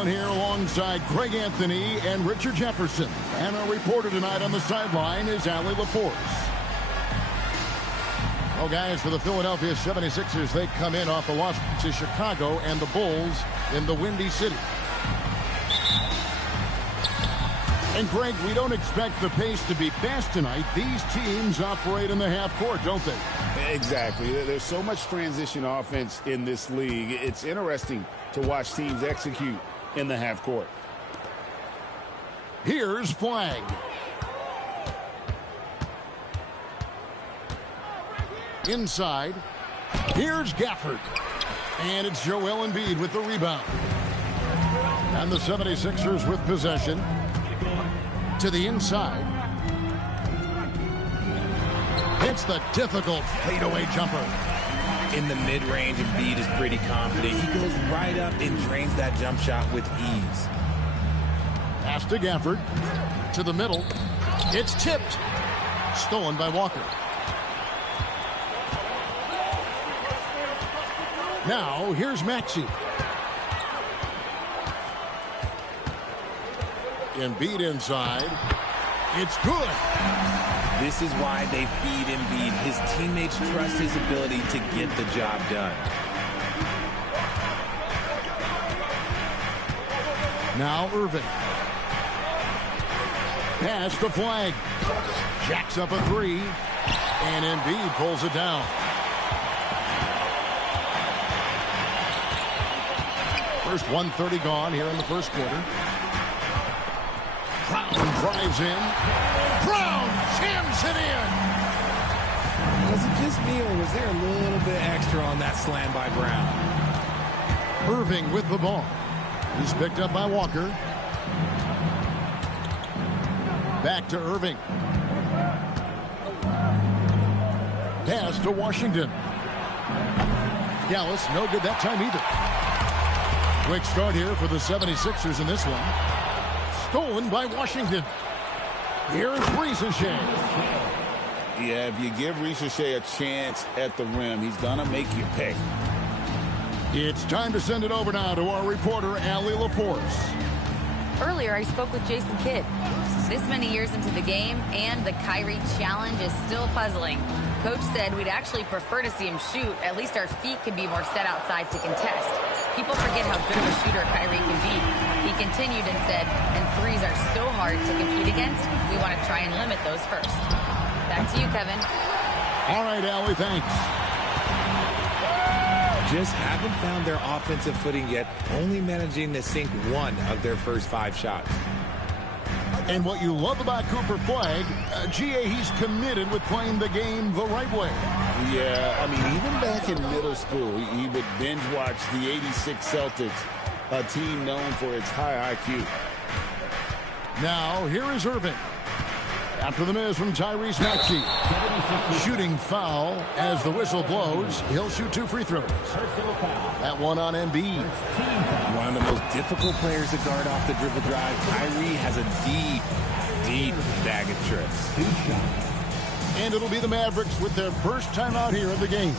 Here alongside Greg Anthony and Richard Jefferson. And our reporter tonight on the sideline is Allie LaForce. Well, guys, for the Philadelphia 76ers, they come in off the loss to Chicago and the Bulls in the Windy City. And, Greg, we don't expect the pace to be fast tonight. These teams operate in the half court, don't they? Exactly. There's so much transition offense in this league. It's interesting to watch teams execute in the half court. Here's Flag. Inside. Here's Gafford. And it's Joel Embiid with the rebound. And the 76ers with possession. To the inside. It's the difficult fadeaway jumper. In the mid-range, Embiid is pretty confident. He goes right up and drains that jump shot with ease. Pass to Gafford. To the middle. It's tipped. Stolen by Walker. Now, here's Maxey. Embiid inside. It's good. This is why they feed Embiid. His teammates trust his ability to get the job done. Now Irving. Pass to Flag. Jacks up a three. And Embiid pulls it down. First 1:30 gone here in the first quarter. Brown drives in. Brown jams it in. Was it just me, or was there a little bit extra on that slam by Brown? Irving with the ball. He's picked up by Walker. Back to Irving. Pass to Washington. Gallus, no good that time either. Quick start here for the 76ers in this one. Stolen by Washington. Here's Ricochet. Yeah, if you give Ricochet a chance at the rim, he's going to make you pay. It's time to send it over now to our reporter, Allie LaForce. Earlier, I spoke with Jason Kidd. This many years into the game, and the Kyrie challenge is still puzzling. Coach said we'd actually prefer to see him shoot. At least our feet can be more set outside to contest. People forget how good of a shooter Kyrie can be. He continued and said, and threes are so hard to compete against, we want to try and limit those first. Back to you, Kevin. All right, Allie, thanks. Just haven't found their offensive footing yet, only managing to sink one of their first 5 shots. And what you love about Cooper Flag, GA, he's committed with playing the game the right way. Yeah, I mean, even back in middle school, he would binge watch the '86 Celtics, a team known for its high IQ. Now, here is Irving. After the miss from Tyrese Maxey. Shooting foul as the whistle blows. He'll shoot 2 free throws. That one on Embiid. One of the most difficult players to guard off the dribble drive. Kyrie has a deep bag of tricks. And it'll be the Mavericks with their first time out here in the game.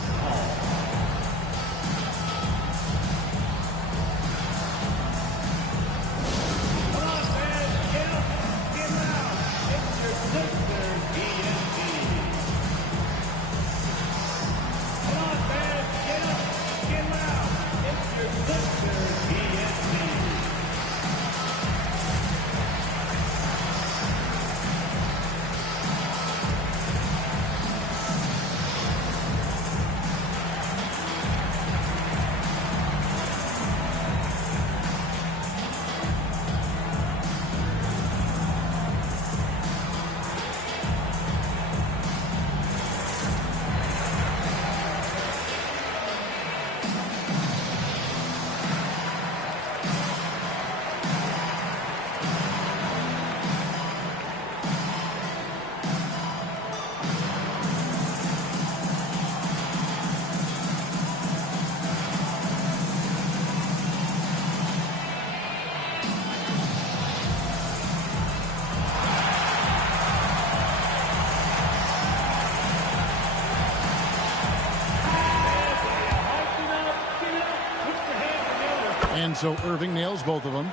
And so Irving nails both of them.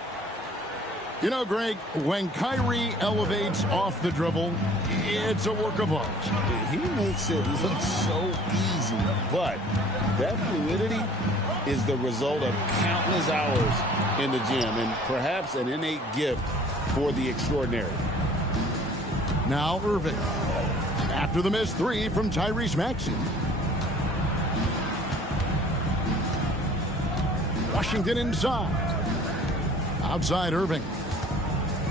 You know, Greg, when Kyrie elevates off the dribble, it's a work of art. He makes it look so easy, but that fluidity is the result of countless hours in the gym and perhaps an innate gift for the extraordinary. Now Irving. After the missed three from Tyrese Maxey. Washington inside. Outside Irving.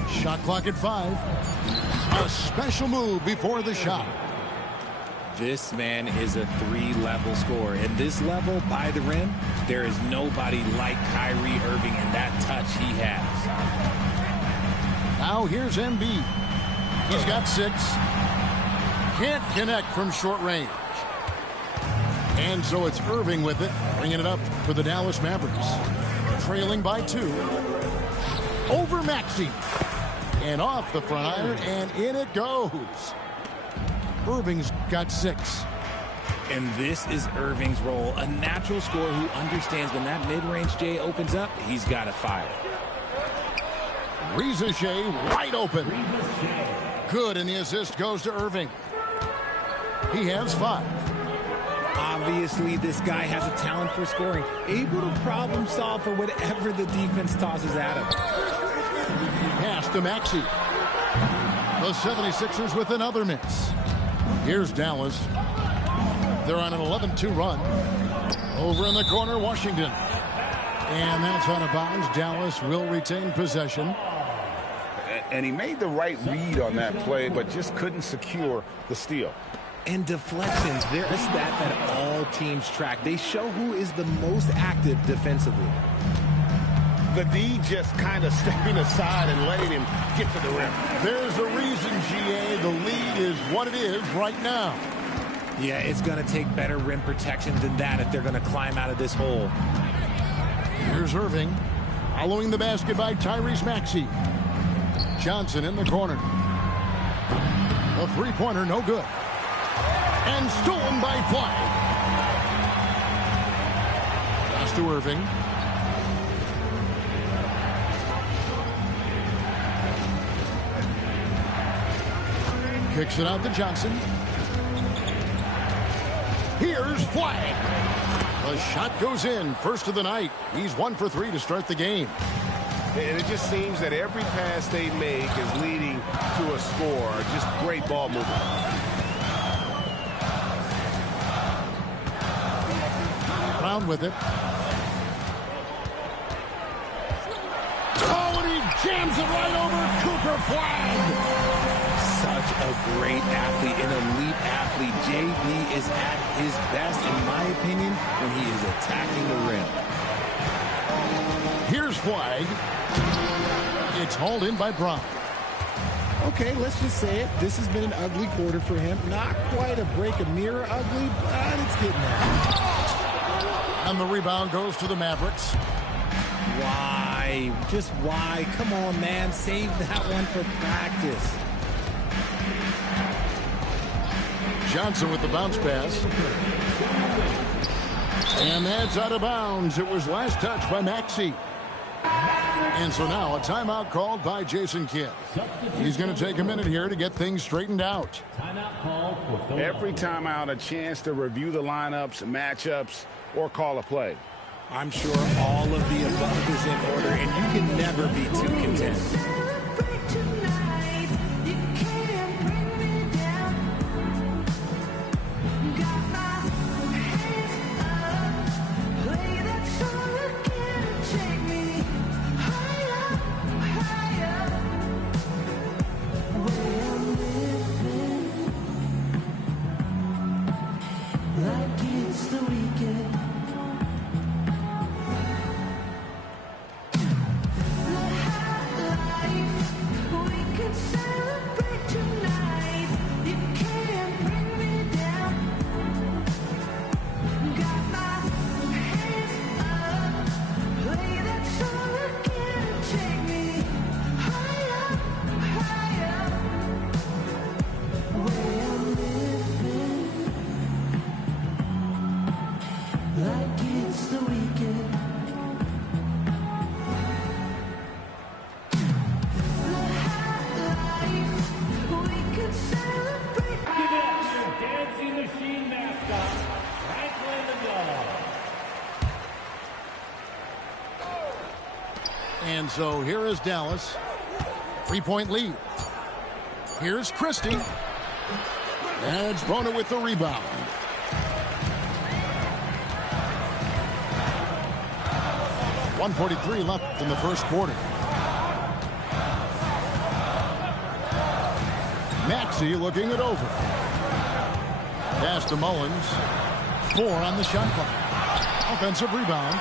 Shot clock at 5. A special move before the shot. This man is a 3-level scorer. And this level by the rim, there is nobody like Kyrie Irving in that touch he has. Now here's Embiid. He's got 6. Can't connect from short range. And so it's Irving with it, bringing it up for the Dallas Mavericks. Trailing by 2. Over Maxey. And off the front iron, and in it goes. Irving's got 6. And this is Irving's role, a natural scorer who understands when that mid-range J opens up, he's got to fire. Reza Shea wide open. Good, and the assist goes to Irving. He has 5. Obviously, this guy has a talent for scoring, able to problem solve for whatever the defense tosses at him. Pass to Maxey. The 76ers with another miss. Here's Dallas. They're on an 11-2 run. Over in the corner, Washington. And that's out of bounds. Dallas will retain possession. And he made the right read on that play, but just couldn't secure the steal. And deflections, they're a stat that all teams track. They show who is the most active defensively. The D just kind of stepping aside and letting him get to the rim. There's a reason, GA, the lead is what it is right now. Yeah, it's going to take better rim protection than that if they're going to climb out of this hole. Here's Irving. Following the basket by Tyrese Maxey. Johnson in the corner. A three-pointer, no good. And stolen by Fly. Pass to Irving. Kicks it out to Johnson. Here's Flag. The shot goes in. First of the night. He's 1 for 3 to start the game. And it just seems that every pass they make is leading to a score. Just great ball movement. Brown with it. Oh, and he jams it right over Cooper Flag. Such a great athlete, an elite athlete. JB is at his best, in my opinion, when he is attacking the rim. Here's Flag. It's hauled in by Brown. Okay, let's just say it. This has been an ugly quarter for him. Not quite a break a mirror ugly, but it's getting there. And the rebound goes to the Mavericks. Why? Just why? Come on, man. Save that one for practice. Johnson with the bounce pass. And that's out of bounds. It was last touched by Maxey. And so now a timeout called by Jason Kidd. He's going to take a minute here to get things straightened out. Every timeout, a chance to review the lineups, matchups, or call a play. I'm sure all of the above is in order, and you can never be too content. And so here is Dallas. 3-point lead. Here's Christie. And it's Bona with the rebound. .143 left in the first quarter. Maxey looking it over. Pass to Mullins. 4 on the shot clock. Offensive rebound.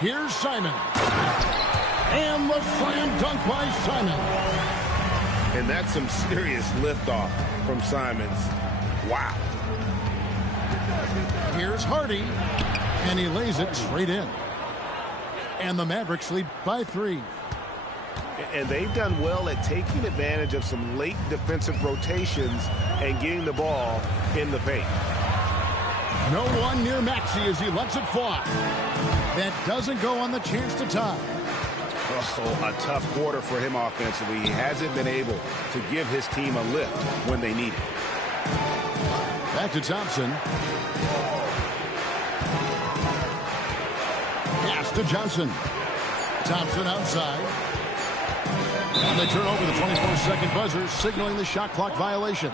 Here's Simon. And the slam dunk by Simon. And that's some serious liftoff from Simons. Wow. Here's Hardy. And he lays it straight in. And the Mavericks lead by 3. And they've done well at taking advantage of some late defensive rotations and getting the ball in the paint. No one near Maxey as he lets it fly. That doesn't go on the chance to tie. Oh, a tough quarter for him offensively. He hasn't been able to give his team a lift when they need it. Back to Thompson. Pass to Johnson. Thompson outside. And they turn over the 24-second buzzer, signaling the shot clock violation.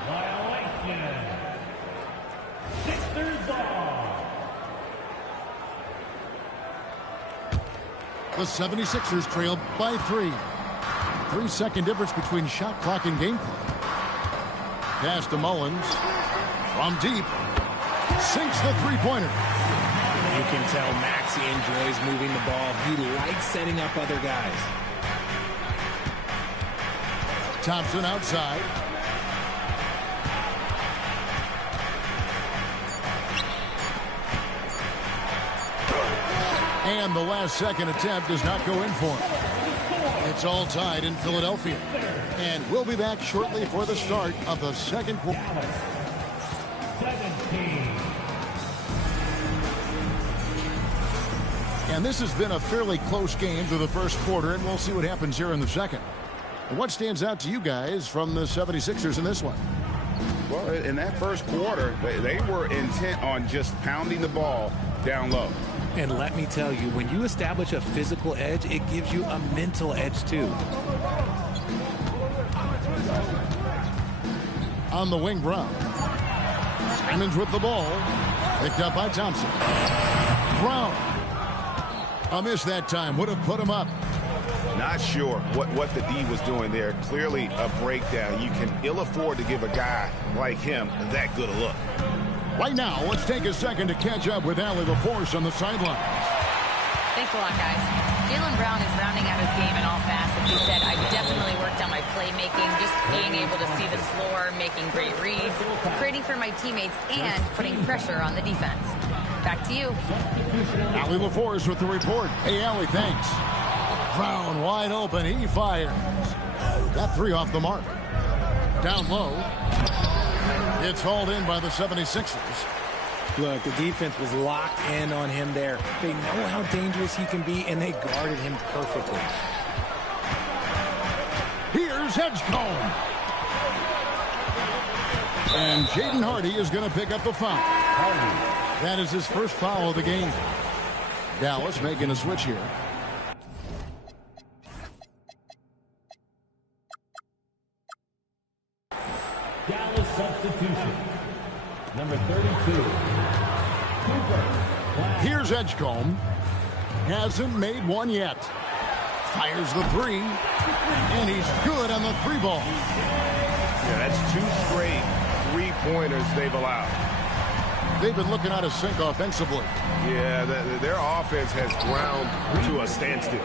The 76ers trail by 3. 3-second difference between shot clock and game clock. Pass to Mullins. From deep. Sinks the three-pointer. You can tell Maxey enjoys moving the ball. He likes setting up other guys. Thompson outside. And the last second attempt does not go in for him. It's all tied in Philadelphia. And we'll be back shortly for the start of the second quarter. And this has been a fairly close game through the first quarter, and we'll see what happens here in the second. And what stands out to you guys from the 76ers in this one? Well, in that first quarter, they were intent on just pounding the ball down low. And let me tell you, when you establish a physical edge, it gives you a mental edge too. On the wing, Brown. Simons with the ball. Picked up by Thompson. Brown. A miss that time. Would have put him up. Not sure what the D was doing there. Clearly a breakdown. You can ill afford to give a guy like him that good a look. Right now, let's take a second to catch up with Allie LaForce on the sidelines. Thanks a lot, guys. Jaylen Brown is rounding out his game in all facets. He said, I've definitely worked on my playmaking, just being able to see the floor, making great reads, creating for my teammates, and putting pressure on the defense. Back to you. Allie LaForce with the report. Hey, Allie, thanks. Brown wide open. He fires. That three off the mark. Down low. It's hauled in by the 76ers. Look, the defense was locked in on him there. They know how dangerous he can be, and they guarded him perfectly. Here's Edgecombe. And Jaden Hardy is going to pick up the foul. That is his first foul of the game. Dallas making a switch here. Dallas substitution. Number 32. Here's Edgecombe. Hasn't made one yet. Fires the three. And he's good on the three ball. Yeah, that's 2 straight three-pointers they've allowed. They've been looking out of sync offensively. Yeah, their offense has ground to a standstill.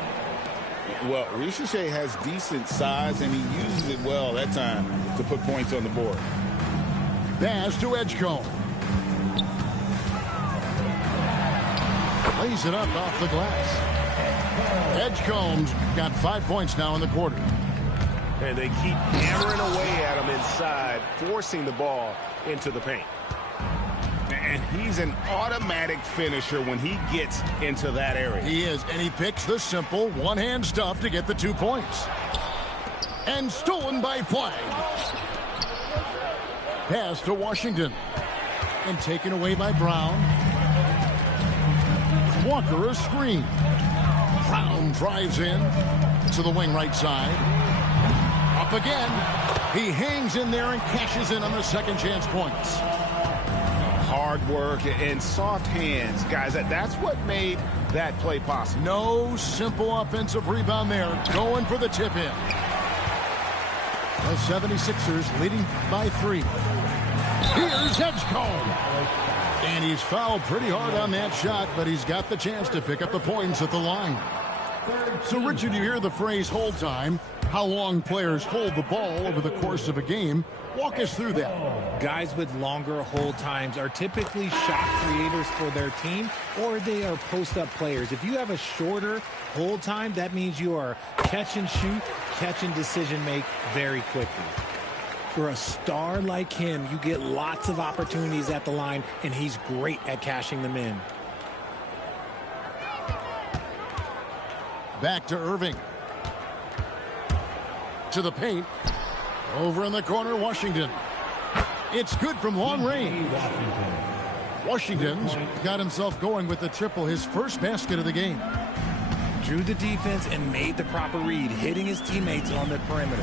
Well, Ricochet has decent size, and he uses it well that time to put points on the board. Pass to Edgecombe. Lays it up off the glass. Edgecombe's got 5 points now in the quarter. And they keep hammering away at him inside, forcing the ball into the paint. And he's an automatic finisher when he gets into that area. He is, and he picks the simple one-hand stuff to get the 2 points. And stolen by Flag. Pass to Washington. And taken away by Brown. Walker a screen. Brown drives in to the wing right side. Up again. He hangs in there and cashes in on the second chance points. Hard work and soft hands, guys. That's what made that play possible. No simple offensive rebound there. Going for the tip in. The 76ers leading by 3. Here's Edgecombe. And he's fouled pretty hard on that shot, but he's got the chance to pick up the points at the line. So, Richard, you hear the phrase hold time. How long players hold the ball over the course of a game. Walk us through that. Guys with longer hold times are typically shot creators for their team, or they are post-up players. If you have a shorter hold time, that means you are catch and shoot, catch and decision make very quickly. For a star like him, you get lots of opportunities at the line, and he's great at cashing them in. Back to Irving. To the paint. Over in the corner, Washington. It's good from long range. Washington's got himself going with the triple, his first basket of the game. Drew the defense and made the proper read, hitting his teammates on the perimeter.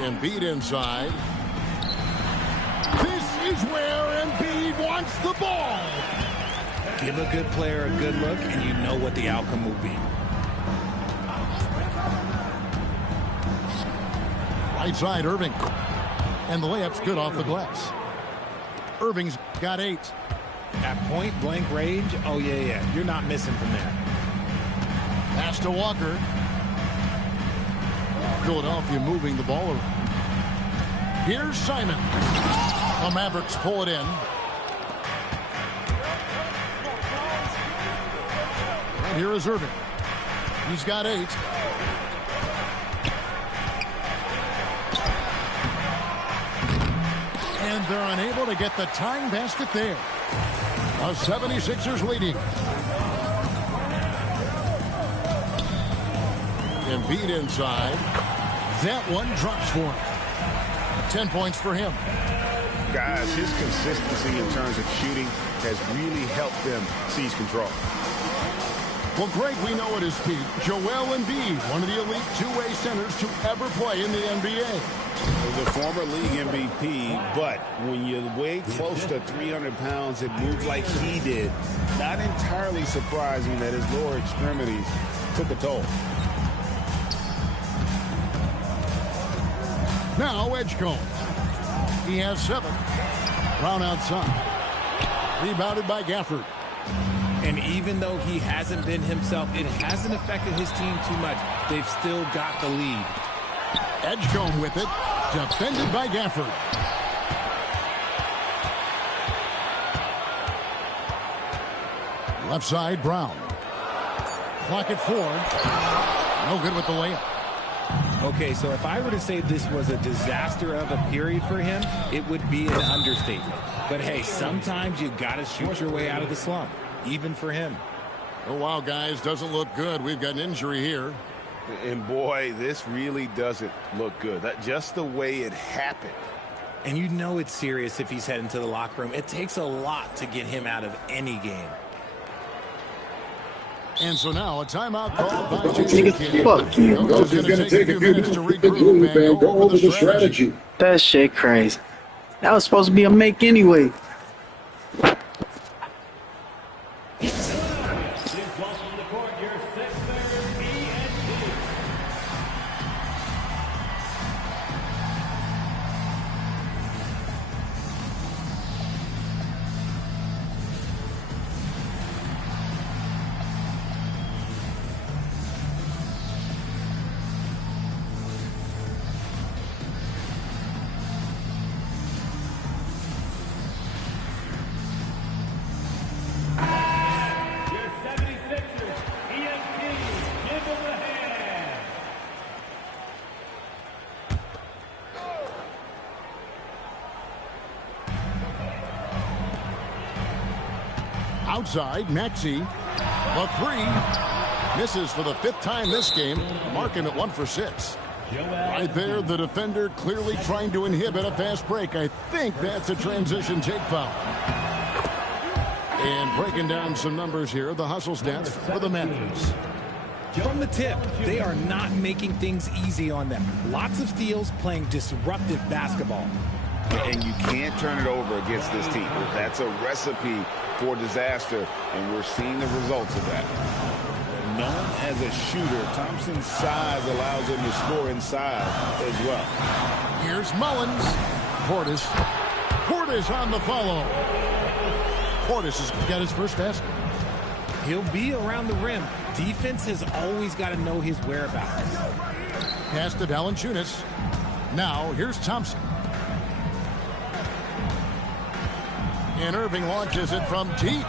Embiid inside. This is where Embiid wants the ball. Give a good player a good look, and you know what the outcome will be. Right side, Irving. And the layup's good off the glass. Irving's got 8. At point blank range, oh yeah, you're not missing from there. Pass to Walker. Philadelphia moving the ball around. Here's Simon. The Mavericks pull it in. And here is Irving. He's got 8. And they're unable to get the tying basket there. The 76ers leading. Embiid inside. That one drops for him. 10 points for him. Guys, his consistency in terms of shooting has really helped them seize control. Well, Greg, we know at his peak, Joel Embiid, one of the elite two-way centers to ever play in the NBA. The former league MVP, but when you weigh close to 300 pounds and move like he did, not entirely surprising that his lower extremities took a toll. Now Edgecombe. He has 7. Brown outside. Rebounded by Gafford. And even though he hasn't been himself, it hasn't affected his team too much. They've still got the lead. Edgecombe with it. Defended by Gafford. Left side, Brown. Clock at 4. No good with the layup. Okay, so if I were to say this was a disaster of a period for him, it would be an understatement. But hey, sometimes you got to shoot your way out of the slump, even for him. Oh, wow, guys, doesn't look good. We've got an injury here. And boy, this really doesn't look good. That just the way it happened. And you know it's serious if he's heading to the locker room. It takes a lot to get him out of any game. And so now a timeout called by Jason Kidd. Fuck you. Coach is going to take a few minutes to regroup and go over the strategy. That shit crazy. That was supposed to be a make anyway. Outside, Maxey, the 3, misses for the 5th time this game, marking it 1 for 6. Right there, the defender clearly trying to inhibit a fast break. I think that's a transition take foul. And breaking down some numbers here, the hustle stats for the Mavericks. From the tip, they are not making things easy on them. Lots of steals, playing disruptive basketball. And you can't turn it over against this team. That's a recipe for disaster, and we're seeing the results of that. Known as a shooter, Thompson's size allows him to score inside as well. Here's Mullins. Portis on the follow. Portis has got his first basket. He'll be around the rim. Defense has always got to know his whereabouts. Pass to Valanciunas. Now, here's Thompson. And Irving launches it from deep.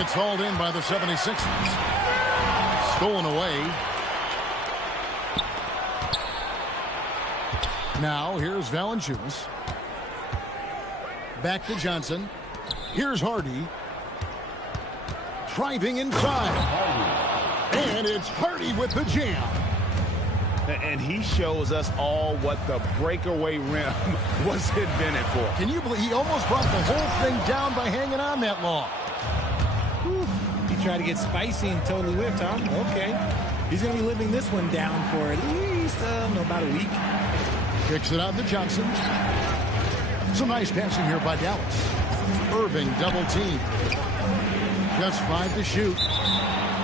It's hauled in by the 76ers. Stolen away. Now, here's Valanciunas. Back to Johnson. Here's Hardy. Driving inside. And it's Hardy with the jam. And he shows us all what the breakaway rim was invented for. Can you believe he almost brought the whole thing down by hanging on that long? Whew. He tried to get spicy and totally whiffed, huh? Okay. He's going to be living this one down for at least, about a week. Kicks it out to Johnson. Some nice passing here by Dallas. Irving double team. Just 5 to shoot.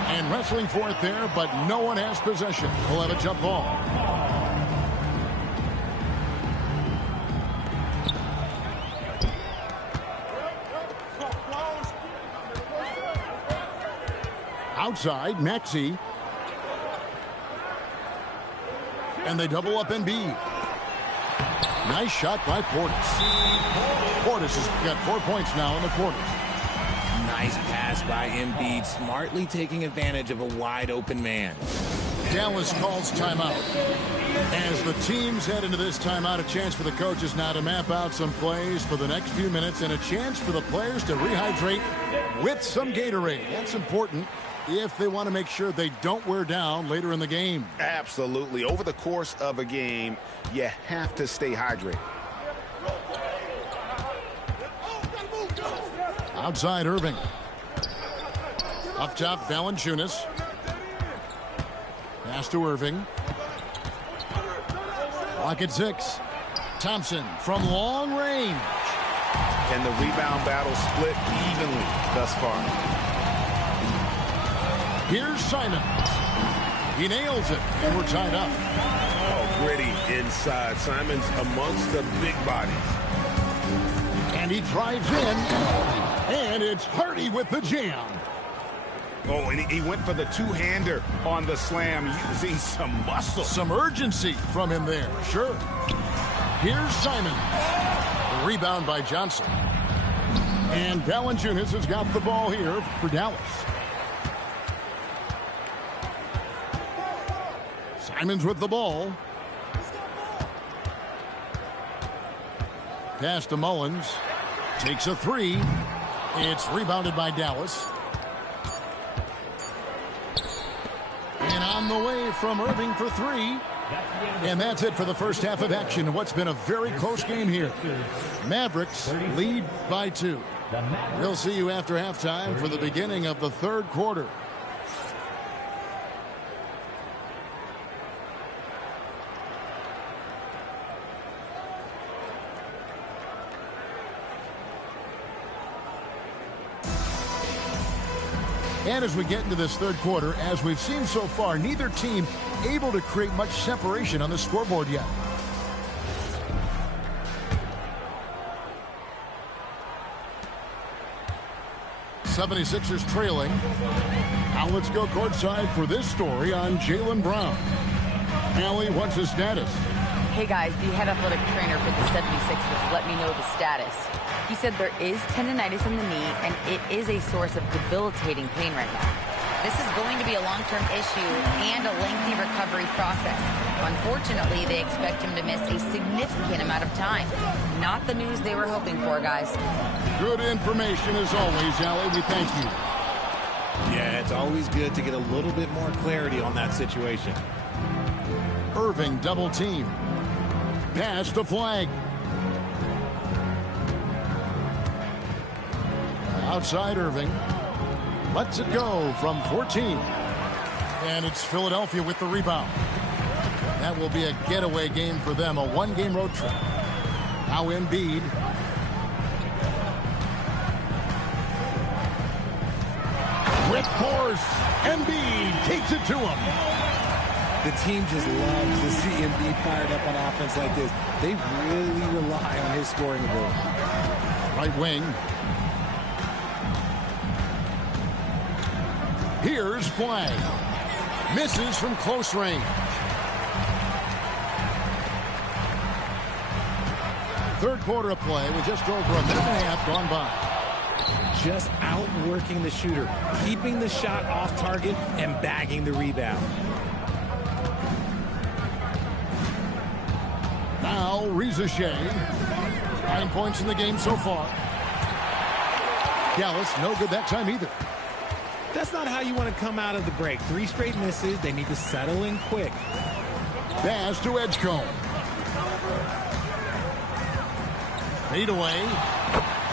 And wrestling for it there, but no one has possession. He'll have a jump ball. Outside, Maxey. And they double up Embiid. Nice shot by Portis. Portis has got 4 points now in the quarter. Nice pass by Embiid, smartly taking advantage of a wide-open man. Dallas calls timeout. As the teams head into this timeout, a chance for the coaches now to map out some plays for the next few minutes and a chance for the players to rehydrate with some Gatorade. That's important if they want to make sure they don't wear down later in the game. Absolutely. Over the course of a game, you have to stay hydrated. Outside Irving. Up top, Valanciunas. Pass to Irving. Clock at 6. Thompson from long range. And the rebound battle split evenly thus far. Here's Simon. He nails it, and we're tied up. Oh, gritty inside. Simon's amongst the big bodies. And he drives in. And it's Hardy with the jam. Oh, and he went for the two-hander on the slam, using some muscle. Some urgency from him there, sure. Here's Simon. The rebound by Johnson. And Valanciunas has got the ball here for Dallas. Simon's with the ball. Pass to Mullins. Takes a 3. It's rebounded by Dallas. And on the way from Irving for 3. And that's it for the first half of action. What's been a very close game here. Mavericks lead by 2. We'll see you after halftime for the beginning of the third quarter. And as we get into this third quarter, as we've seen so far, neither team able to create much separation on the scoreboard yet. '76ers trailing. Now let's go courtside for this story on Jaylen Brown. Allie, what's his status? Hey guys, the head athletic trainer for the 76ers let me know the status. He said there is tendonitis in the knee, and it is a source of debilitating pain right now. This is going to be a long-term issue and a lengthy recovery process. Unfortunately, they expect him to miss a significant amount of time. Not the news they were hoping for, guys. Good information as always, Allie. We thank you. Yeah, it's always good to get a little bit more clarity on that situation. Irving double team. Pass to Flag. Outside Irving. Lets it go from 14. And it's Philadelphia with the rebound. That will be a getaway game for them, a one-game road trip. Now Embiid. With force, Embiid takes it to him. The team just loves to see Embiid fired up on offense like this. They really rely on his scoring ability. Right wing. Here's Flag. Misses from close range. Third quarter of play with just over a minute and a half gone by. Just outworking the shooter, keeping the shot off target and bagging the rebound. Now Reza Shea. 9 points in the game so far. Dallas no good that time either. That's not how you want to come out of the break. 3 straight misses. They need to settle in quick. Pass to Edgecombe. Fade away.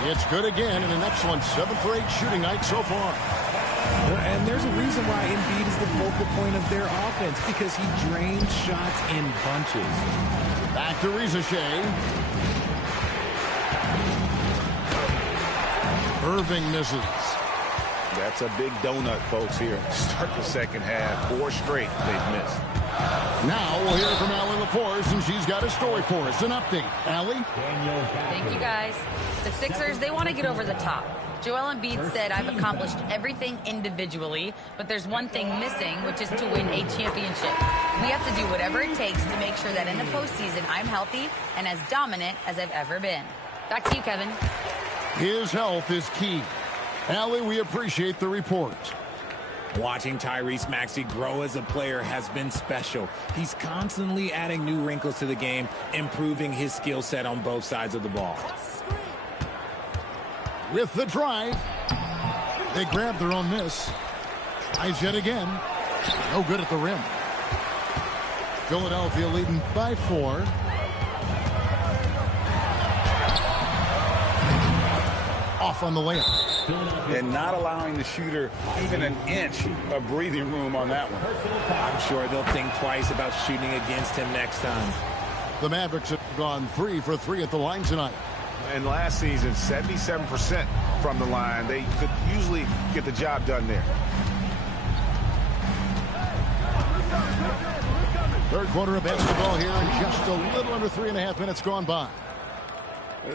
It's good again, and an excellent 7 for 8 shooting night so far. And there's a reason why Embiid is the focal point of their offense, because he drains shots in bunches. Back to Reza Shea. Irving misses. That's a big donut, folks, here. Start the second half. 4 straight they've missed. Now we'll hear from Allie LaForce, and she's got a story for us. An update. Allie? Thank you, guys. The Sixers, they want to get over the top. Joel Embiid said, I've accomplished everything individually, but there's one thing missing, which is to win a championship. We have to do whatever it takes to make sure that in the postseason, I'm healthy and as dominant as I've ever been. Back to you, Kevin. His health is key. Allie, we appreciate the report. Watching Tyrese Maxey grow as a player has been special. He's constantly adding new wrinkles to the game, improving his skill set on both sides of the ball. With the drive, they grab their own miss. Tries yet again. No good at the rim. Philadelphia leading by 4. Off on the layup. And not allowing the shooter even an inch of breathing room on that one. I'm sure they'll think twice about shooting against him next time. The Mavericks have gone 3 for 3 at the line tonight. And last season, 77% from the line. They could usually get the job done there. Third quarter of basketball here, and just a little under 3.5 minutes gone by.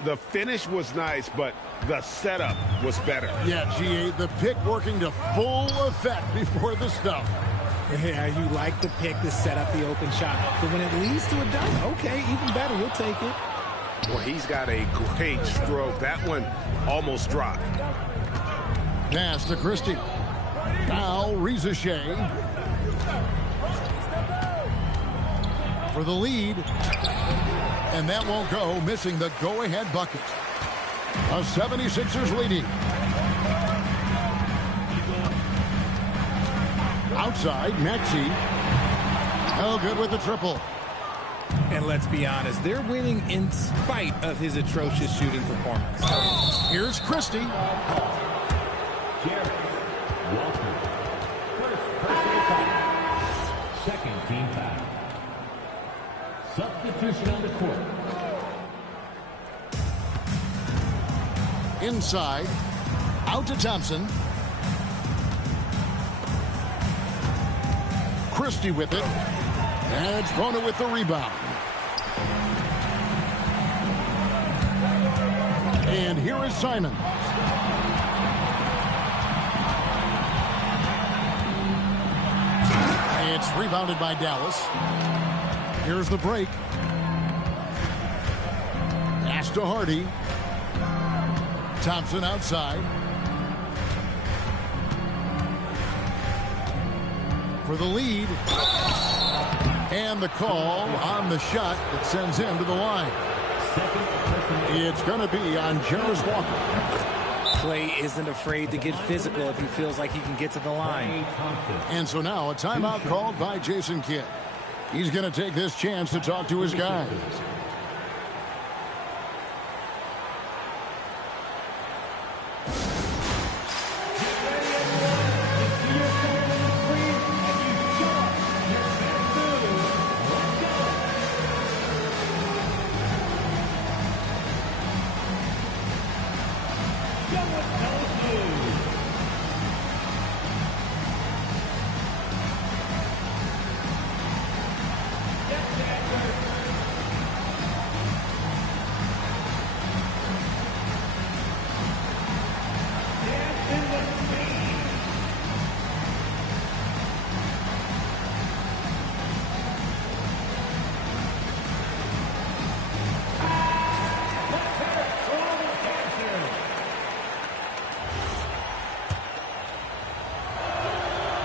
The finish was nice, but the setup was better. Yeah, GA, the pick working to full effect before the stuff. Yeah, you like the pick to set up the open shot. But when it leads to a dunk, okay, even better, we'll take it. Well, he's got a great stroke. That one almost dropped. Pass to Christie. Now Reza Shea. For the lead. And that won't go, missing the go-ahead bucket. The 76ers leading. Outside, Maxey. No good with the triple. And let's be honest, they're winning in spite of his atrocious shooting performance. Here's Christie. Jarrett Walker. First personal foul. Second team foul. Substitution on the court. Inside. Out to Thompson. Christie with it. And it's Bona with the rebound. And here is Simon. It's rebounded by Dallas. Here's the break. Pass to Hardy. Thompson outside. For the lead. And the call on the shot that sends him to the line. It's going to be on Jarvis Walker. Clay isn't afraid to get physical if he feels like he can get to the line. And so now a timeout called by Jason Kidd. He's going to take this chance to talk to his guys.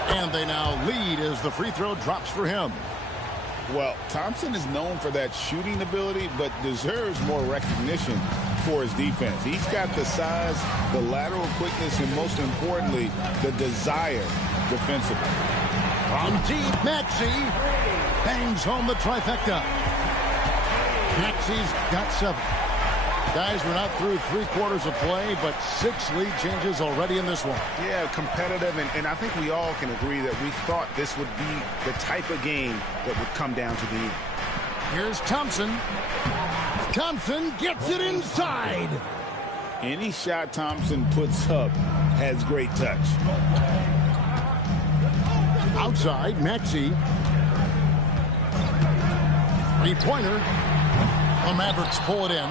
And they now lead as the free throw drops for him. Well, Thompson is known for that shooting ability, but deserves more recognition for his defense. He's got the size, the lateral quickness, and most importantly, the desire defensively. From deep, Maxey bangs home the trifecta. Maxey's got 7. Guys, we're not through 3 quarters of play, but 6 lead changes already in this one. Yeah, competitive, and I think we all can agree that we thought this would be the type of game that would come down to the end. Here's Thompson. Thompson gets it inside. Any shot Thompson puts up has great touch. Outside, Maxey. 3-pointer. The Mavericks pull it in.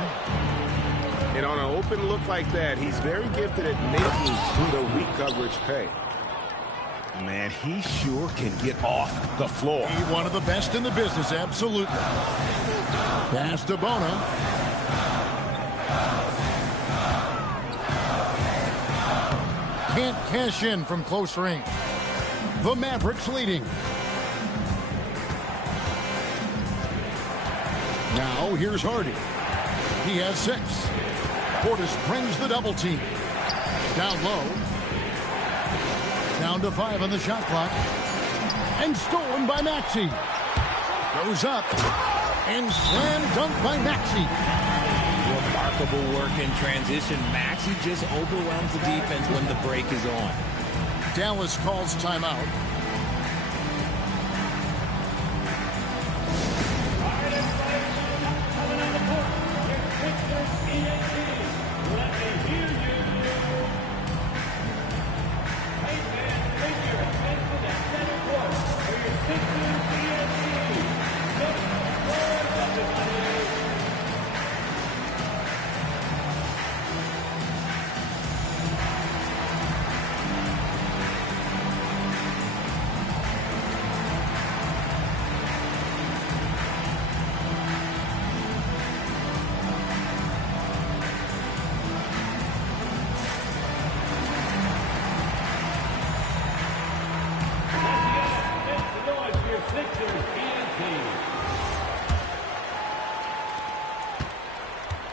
And on an open look like that, he's very gifted at making the weak coverage pay. Man, he sure can get off the floor. He's one of the best in the business, absolutely. Pass to Bona. Can't cash in from close range. The Mavericks leading. Now here's Hardy. He has 6. Portis brings the double team. Down low. Down to 5 on the shot clock. And stolen by Maxey. Goes up. And slam dunk by Maxey. Remarkable work in transition. Maxey just overwhelms the defense when the break is on. Dallas calls timeout.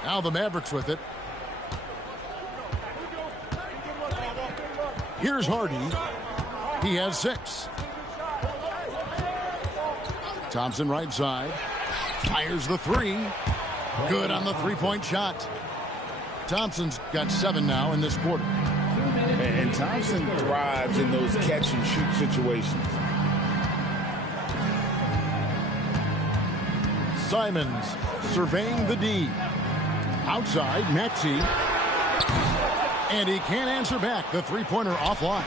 Now the Mavericks with it. Here's Hardy. He has 6. Thompson right side. Fires the 3. Good on the 3-point shot. Thompson's got 7 now in this quarter. And Thompson thrives in those catch-and-shoot situations. Simons surveying the D. Outside, Maxey. And he can't answer back. The 3-pointer offline.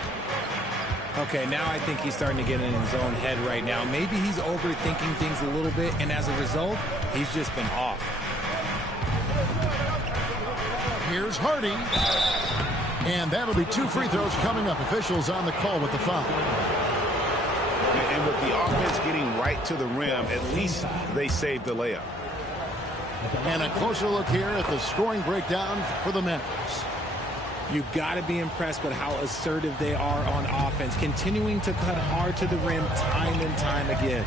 Okay, now I think he's starting to get in his own head right now. Maybe he's overthinking things a little bit, and as a result, he's just been off. Here's Hardy. And that'll be 2 free throws coming up. Officials on the call with the foul. And with the offense getting right to the rim, at least they saved the layup. And a closer look here at the scoring breakdown for the Mavericks. You've got to be impressed with how assertive they are on offense, continuing to cut hard to the rim time and time again.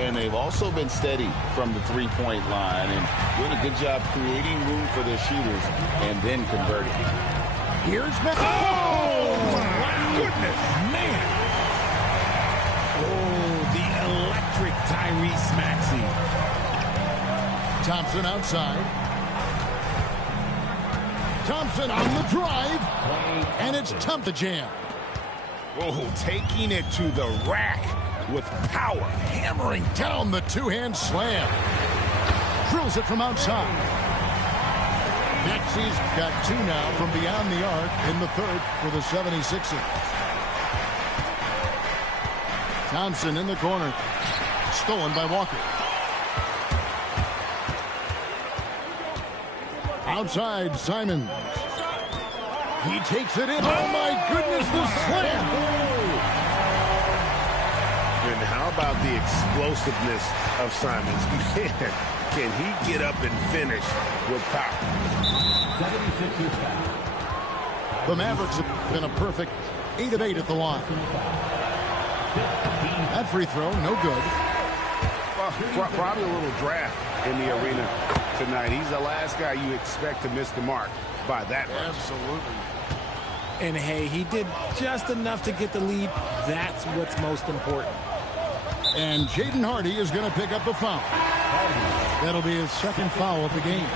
And they've also been steady from the 3-point line and doing a good job creating room for their shooters and then converting. Here's Maxey. Oh, my goodness. Man. Oh, the electric Tyrese Maxey. Thompson outside. Thompson on the drive. And it's tough to jam. Oh, taking it to the rack with power. Hammering down the 2-hand slam. Drills it from outside. Maxey's got 2 now from beyond the arc in the 3rd for the 76ers. Thompson in the corner. Stolen by Walker. Outside, Simons. He takes it in. Oh, my goodness, the slam. And how about the explosiveness of Simons? Man, can he get up and finish with power? The Mavericks have been a perfect 8 of 8 at the line. That free throw, no good. Probably a little draft in the arena tonight. He's the last guy you expect to miss the mark by that much. Absolutely. And hey, he did just enough to get the lead. That's what's most important. And Jaden Hardy is going to pick up the foul. That'll be his second foul of the game.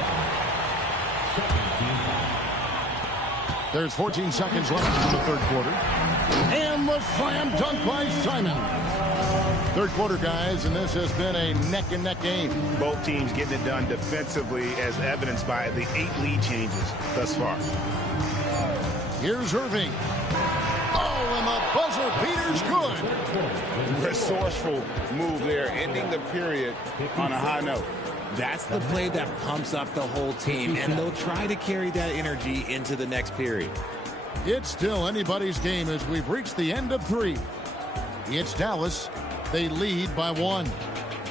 There's 14 seconds left in the third quarter. And the slam dunk by Simon. Third quarter, guys, and this has been a neck-and-neck game. Both teams getting it done defensively, as evidenced by the 8 lead changes thus far. Here's Irving. Oh, and the buzzer beater's good. Resourceful move there, ending the period on a high note. That's the play that pumps up the whole team, and they'll try to carry that energy into the next period. It's still anybody's game as we've reached the end of 3. It's Dallas. They lead by 1.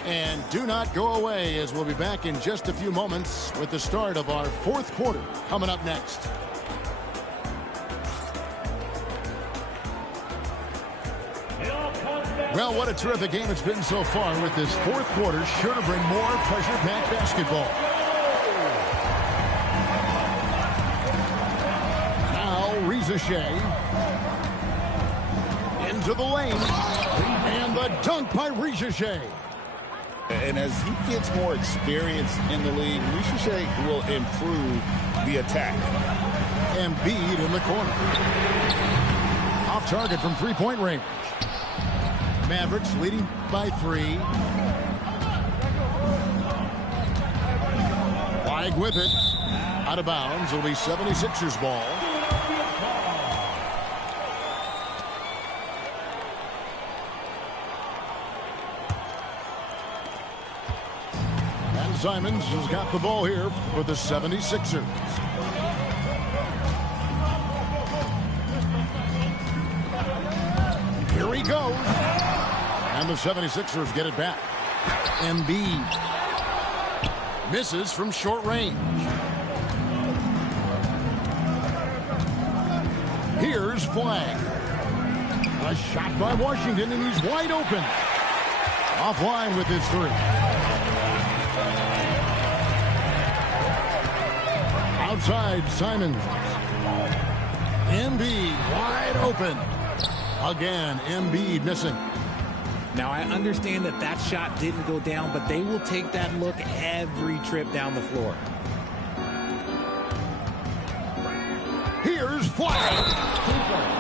And do not go away, as we'll be back in just a few moments with the start of our fourth quarter coming up next. Well, what a terrific game it's been so far, with this fourth quarter sure to bring more pressure-packed basketball. Now, Shea into the lane. And the dunk by Shea. And as he gets more experience in the league, Shea will improve the attack. Embiid in the corner. Off target from three-point range. Mavericks leading by 3. Flag with it. Out of bounds. It'll be 76ers ball. And Simons has got the ball here for the 76ers. Here he goes. And the 76ers get it back. Embiid misses from short range. Here's Flag. A shot by Washington, and he's wide open. Offline with his 3. Outside, Simons. Embiid wide open. Again, Embiid missing. Now, I understand that that shot didn't go down, but they will take that look every trip down the floor. Here's Flag.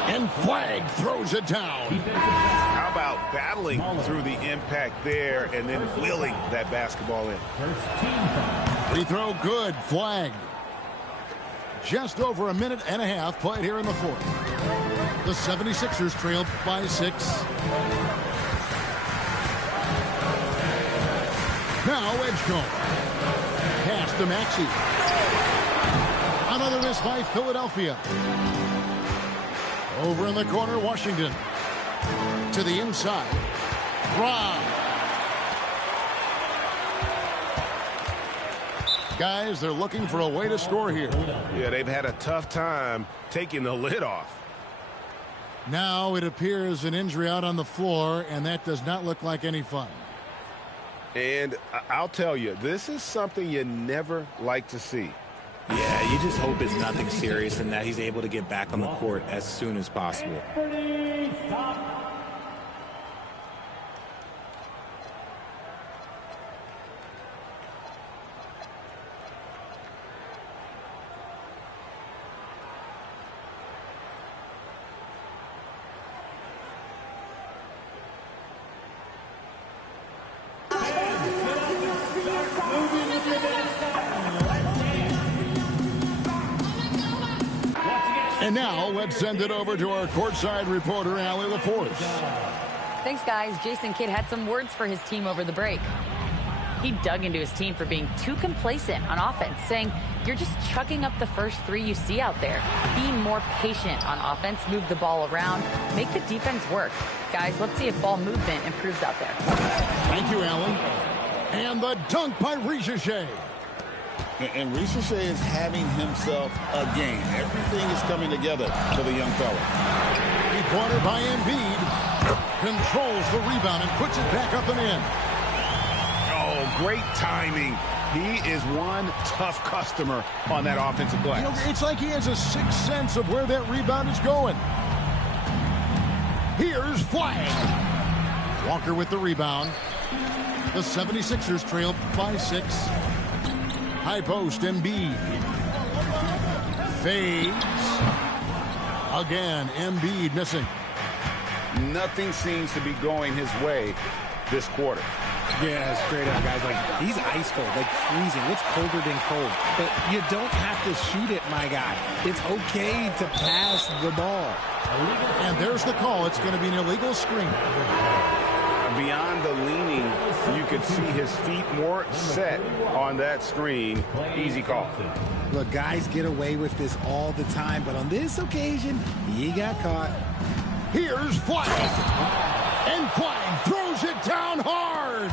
And Flag throws it down. How about battling through the impact there and then wheeling that basketball in? Free throw good. Flag. Just over a minute and a half played here in the fourth. The 76ers trailed by 6. Now Edgecombe. Pass to Maxey. Another miss by Philadelphia. Over in the corner, Washington. To the inside. Rob. Guys, they're looking for a way to score here. Yeah, they've had a tough time taking the lid off. Now it appears an injury out on the floor, and that does not look like any fun. And I'll tell you, this is something you never like to see. Yeah, you just hope it's nothing serious and that he's able to get back on the court as soon as possible. And now let's send it over to our courtside reporter, Allie LaForce. Thanks, guys. Jason Kidd had some words for his team over the break. He dug into his team for being too complacent on offense, saying, "You're just chucking up the first 3 you see out there. Be more patient on offense, move the ball around, make the defense work." Guys, let's see if ball movement improves out there. Thank you, Allie. And the dunk by Shea. And Shea is having himself a game. Everything is coming together for the young fella. He three-pointer by Embiid. Controls the rebound and puts it back up and in. Oh, great timing. He is one tough customer on that offensive glass. You know, it's like he has a sixth sense of where that rebound is going. Here's Flag. Walker with the rebound. The 76ers trail by 6. High post, Embiid. Fades. Again, Embiid missing. Nothing seems to be going his way this quarter. Yeah, straight up, guys. Like, he's ice cold, like freezing. What's colder than cold? But you don't have to shoot it, my guy. It's okay to pass the ball. And there's the call. It's going to be an illegal screen. Beyond the leaning, you could see his feet more set on that screen. Easy call. Look, guys get away with this all the time, but on this occasion, he got caught. Here's Flag. And Flag throws it down hard.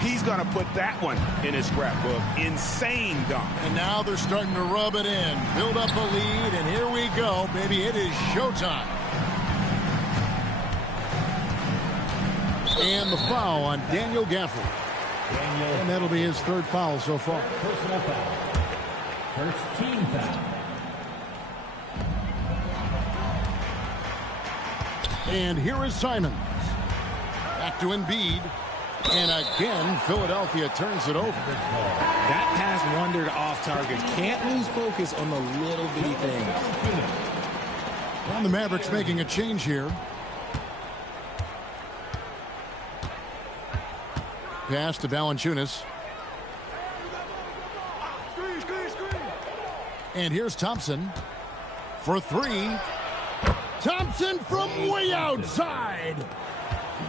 He's going to put that one in his scrapbook. Insane dunk. And now they're starting to rub it in. Build up a lead, and here we go, baby. It is showtime. And the foul on Daniel Gafford. And that'll be his third foul so far. Personal foul. First team foul. And here is Simons. Back to Embiid. And again, Philadelphia turns it over. That pass wandered off target. Can't lose focus on the little bitty things. And the Mavericks making a change here. Pass to Valanciunas. And here's Thompson for 3. Thompson from way outside.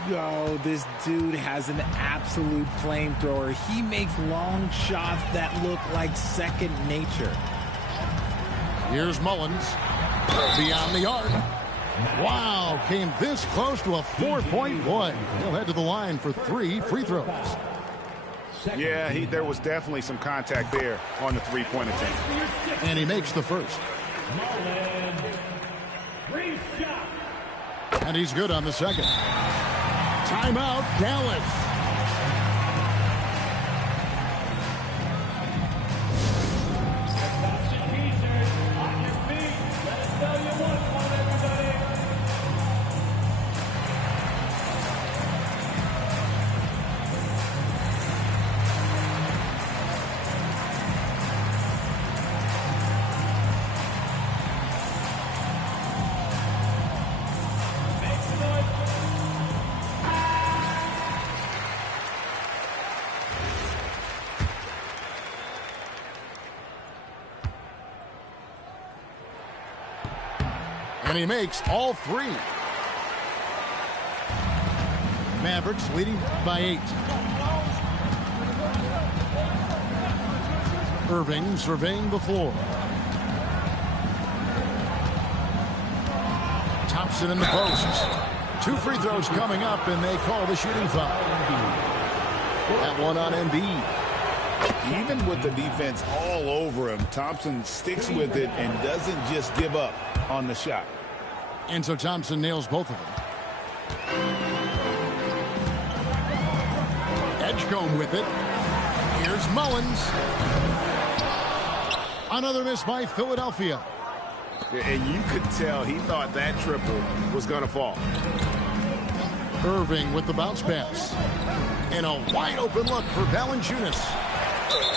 Yo, this dude has an absolute flamethrower. He makes long shots that look like second nature. Here's Mullins. Beyond the arc. Wow, came this close to a 4-point play. He'll head to the line for 3 free throws. Yeah, there was definitely some contact there on the three-point attempt. And he makes the first. And he's good on the second. Timeout, Dallas. And he makes all 3. Mavericks leading by 8. Irving surveying the floor. Thompson in the post. 2 free throws coming up, and they call the shooting foul. That one on Embiid. Even with the defense all over him, Thompson sticks with it and doesn't just give up on the shot. And so Thompson nails both of them. Edgecombe with it. Here's Mullins. Another miss by Philadelphia. And you could tell he thought that triple was going to fall. Irving with the bounce pass. And a wide open look for Valanciunas.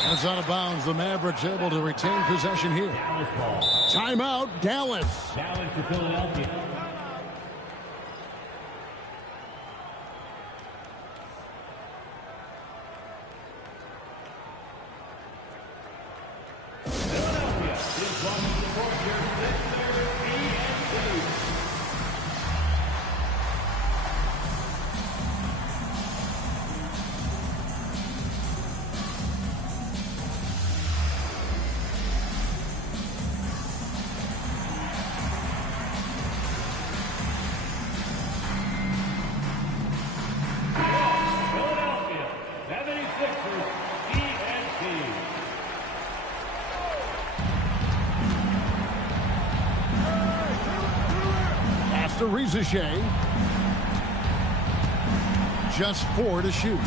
That's out of bounds. The Mavericks able to retain possession here. Timeout, Dallas. Challenge to Philadelphia. Philadelphia is welcome to support your Sixers ENT. to Reza Shea. Just 4 to shoot.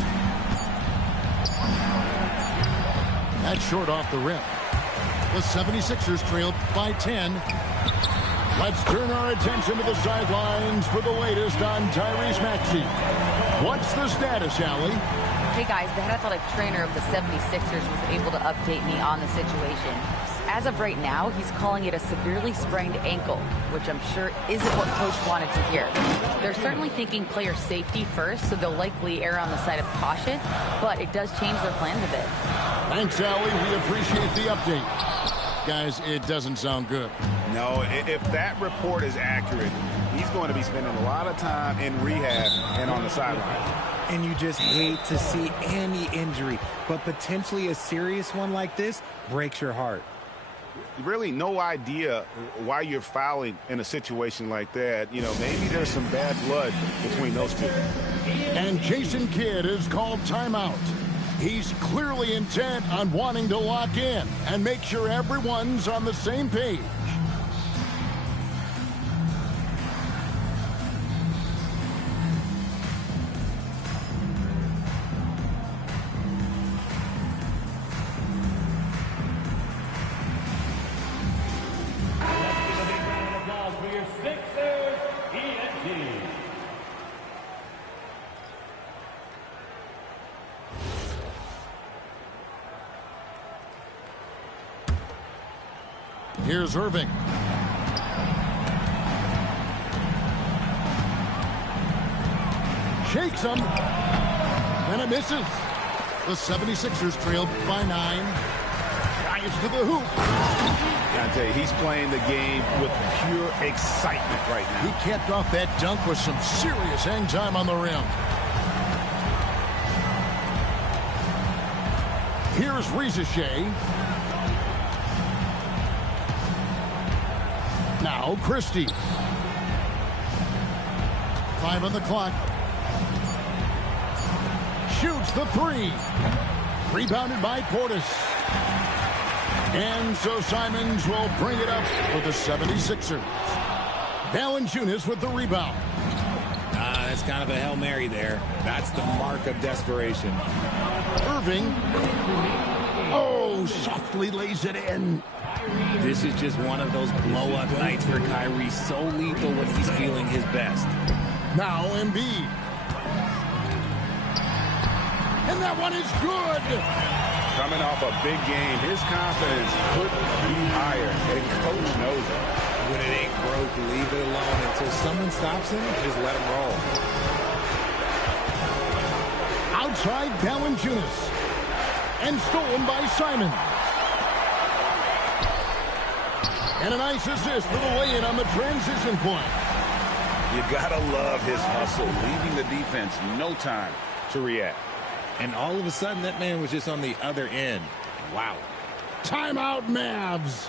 That's short off the rim. The 76ers trail by 10. Let's turn our attention to the sidelines for the latest on Tyrese Maxey. What's the status, Allie? Hey guys, the head athletic trainer of the 76ers was able to update me on the situation. As of right now, he's calling it a severely sprained ankle, which I'm sure isn't what Coach wanted to hear. They're certainly thinking player safety first, so they'll likely err on the side of caution, but it does change their plans a bit. Thanks, Allie. We appreciate the update. Guys, it doesn't sound good. No, if that report is accurate, he's going to be spending a lot of time in rehab and on the sideline. And you just hate to see any injury, but potentially a serious one like this breaks your heart. Really no idea why you're fouling in a situation like that. You know, maybe there's some bad blood between those two. And Jason Kidd is called timeout. He's clearly intent on wanting to lock in and make sure everyone's on the same page. Here's Irving. Shakes him. And it misses. The 76ers trail by 9. Drives to the hoop. I tell you, he's playing the game with pure excitement right now. He capped off that dunk with some serious hang time on the rim. Here's Reza Shea. Now Christie. 5 on the clock. Shoots the 3. Rebounded by Portis. And so Simons will bring it up for the 76ers. Valanciunas with the rebound. That's kind of a Hail Mary there. That's the mark of desperation. Irving. Oh, softly lays it in. This is just one of those blow-up nights for Kyrie, so lethal when he's feeling his best. Now Embiid. And that one is good. Coming off a big game, his confidence couldn't be higher, and Coach knows it. When it ain't broke, leave it alone until someone stops him, just let him roll. Outside Valanciunas. And stolen by Simon. And a nice assist for the lay-in on the transition point. You gotta love his hustle, leaving the defense no time to react. And all of a sudden, that man was just on the other end. Wow. Timeout, Mavs.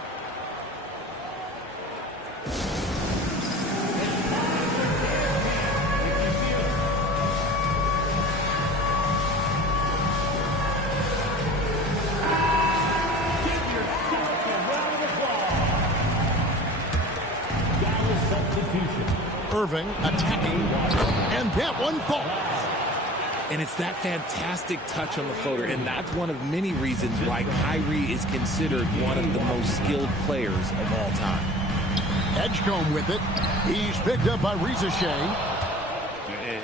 Irving attacking, and that one falls. And it's that fantastic touch on the floater, and that's one of many reasons why Kyrie is considered one of the most skilled players of all time. Edgecombe with it. He's picked up by Reza Shea.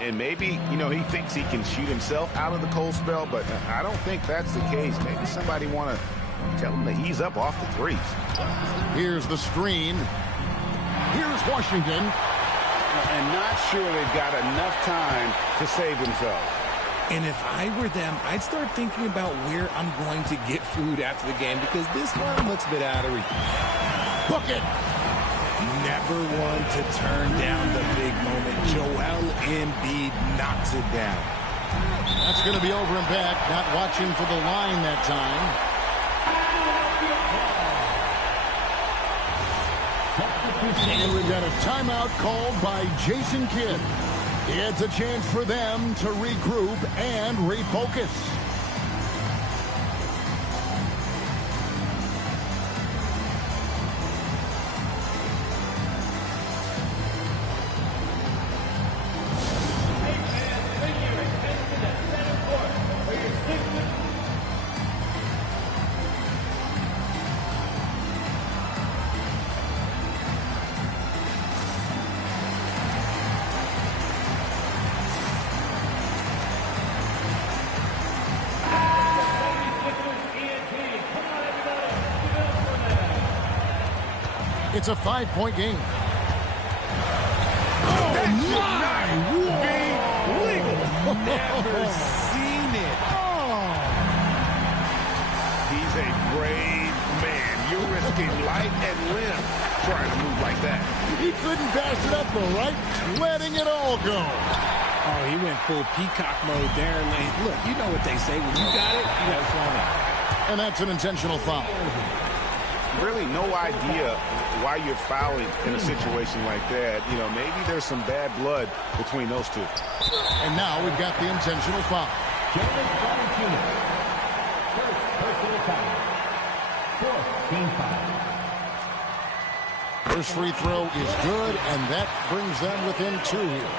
And maybe, you know, he thinks he can shoot himself out of the cold spell, but I don't think that's the case. Maybe somebody want to tell him to ease up off the threes. Here's the screen. Here's Washington. And not sure they've got enough time to save themselves. And if I were them, I'd start thinking about where I'm going to get food after the game, because this one looks a bit out of reach. Bucket. Never one to turn down the big moment. Joel Embiid knocks it down. That's going to be over and back. Not watching for the line that time. And we've got a timeout called by Jason Kidd. It's a chance for them to regroup and refocus. It's a 5-point game. Never seen it. He's a brave man. You're risking life and limb trying to move like that. He couldn't pass it up, though, right? Letting it all go. Oh, he went full peacock mode there. Look, you know what they say. When you got it, you got to flaunt it. And that's an intentional foul. Really no idea why you're fouling in a situation like that. You know, maybe there's some bad blood between those two. And now we've got the intentional foul. First personal foul. Fourth team foul. First free throw is good, and that brings them within 2 here.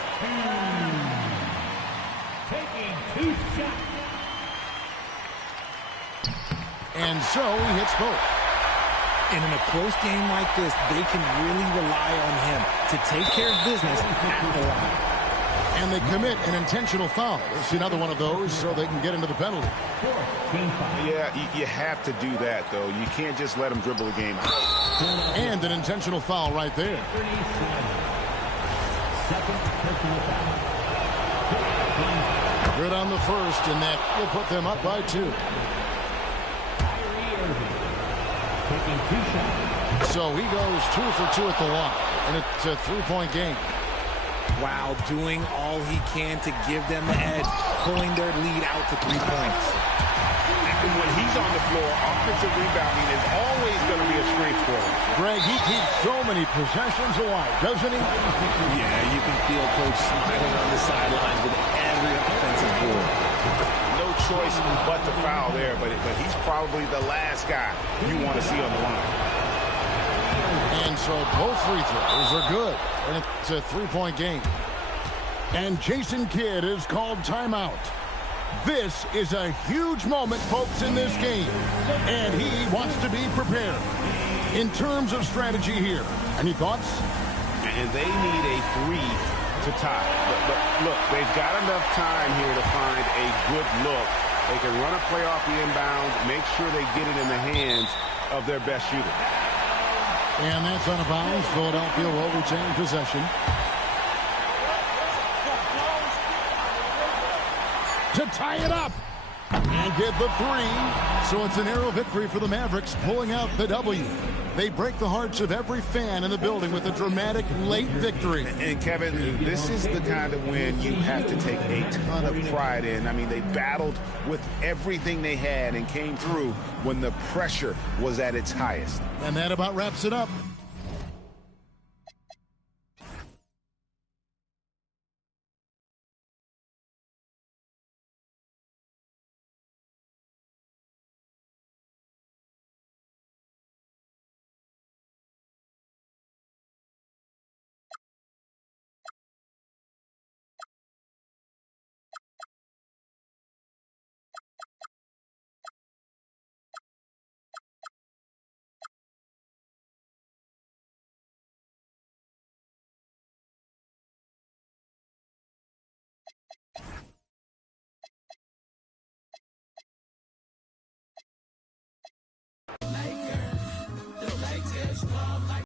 Taking 2 shots. And so he hits both. And in a close game like this, they can really rely on him to take care of business at the line. And they commit an intentional foul. It's another one of those so they can get into the penalty. Fourth team foul. Yeah, you have to do that, though. You can't just let them dribble the game out. And an intentional foul right there. 37. Second personal foul. Good on the first, and that will put them up by 2. Taking 2 shots. So he goes 2 for 2 at the line, and it's a 3-point game. Wow, doing all he can to give them the edge, pulling their lead out to 3 points. And when he's on the floor, offensive rebounding is always going to be a strength for him. Greg, he keeps so many possessions alive, doesn't he? Yeah, you can feel Coach smiling on the sidelines with every offensive board. No choice but to foul there, but he's probably the last guy you want to see on the line. And so both free throws are good, and it's a 3-point game. And Jason Kidd is called timeout. This is a huge moment, folks, in this game, and he wants to be prepared. In terms of strategy here, any thoughts? And they need a 3 to tie. But look, they've got enough time here to find a good look. They can run a play off the inbounds, make sure they get it in the hands of their best shooter. And that's out of bounds. Philadelphia will retain possession. To tie it up and get the 3. So it's a narrow victory for the Mavericks, pulling out the W. They break the hearts of every fan in the building with a dramatic late victory. And Kevin, this is the kind of win you have to take a ton of pride in. I mean, they battled with everything they had and came through when the pressure was at its highest. And that about wraps it up.